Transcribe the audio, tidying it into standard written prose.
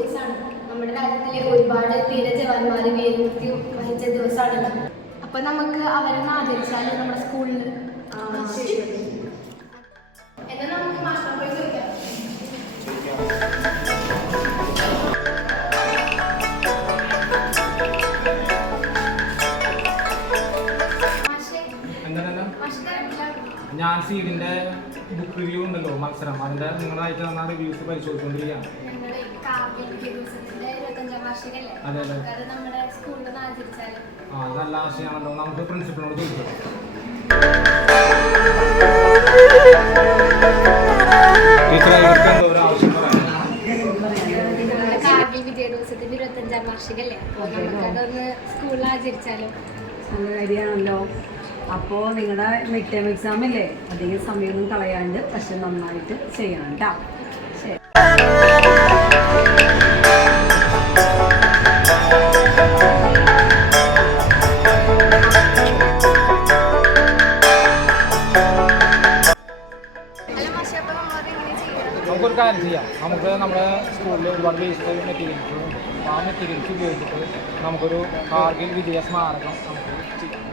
പോലീസാണ്. നമ്മുടെ രാജ്യത്തിലെ ഒരുപാട് ധീര ജവാന്മാർ വീരമൃത്യു വഹിച്ച ദിവസമാണല്ലോ. അപ്പം നമുക്ക് അവരൊന്ന് ആദരിച്ചാൽ നമ്മുടെ സ്കൂളിൽ എന്നാൽ നമുക്ക് മാസ്റ്റർ പോയി ചോദിക്കാം. ഞാൻ സീഡിന്റെ ബുക്ക് റിവ്യൂ ഉണ്ടല്ലോ മത്സരം, അതിന്റെ നിങ്ങളായിട്ട് തന്ന റിവ്യൂസ് പരിശോധിച്ചുകൊണ്ടിരിക്കുകയാണ്. അതെ അതെ, ആ നല്ല ആശയമാണല്ലോ. നമുക്ക് പ്രിൻസിപ്പളിനോട് ചോദിക്കാം. ടീച്ചറെ ഇവർക്ക് എന്തോ ഒരു ആവശ്യം പറയാം. കാർഗിൽ വിജയ ദിവസത്തിന്റെ 25ാം വാർഷികല്ലേ, അതൊന്ന് സ്കൂളിൽ ആചരിച്ചാലോ? നല്ല കാര്യമാണല്ലോ. അപ്പോൾ നിങ്ങളുടെ മിഡ് ടേം എക്സാം ഇല്ലേ, അധികം സമയമൊന്നും കളയാണ്ട് പക്ഷെ നന്നായിട്ട് ചെയ്യണം കേട്ടോ. ശരി. നമുക്കൊരു കാര്യം ചെയ്യാം. നമുക്ക് നമ്മുടെ സ്കൂളിൽ ഒരുപാട് വേസ്റ്റ് മെറ്റീരിയൽസ് ഉണ്ട്. ആ മെറ്റീരിയൽസ് ഉപയോഗിച്ചിട്ട് നമുക്കൊരു കാർഗിൽ വിജയ സ്മാരകം നമുക്ക് ചെയ്യാം.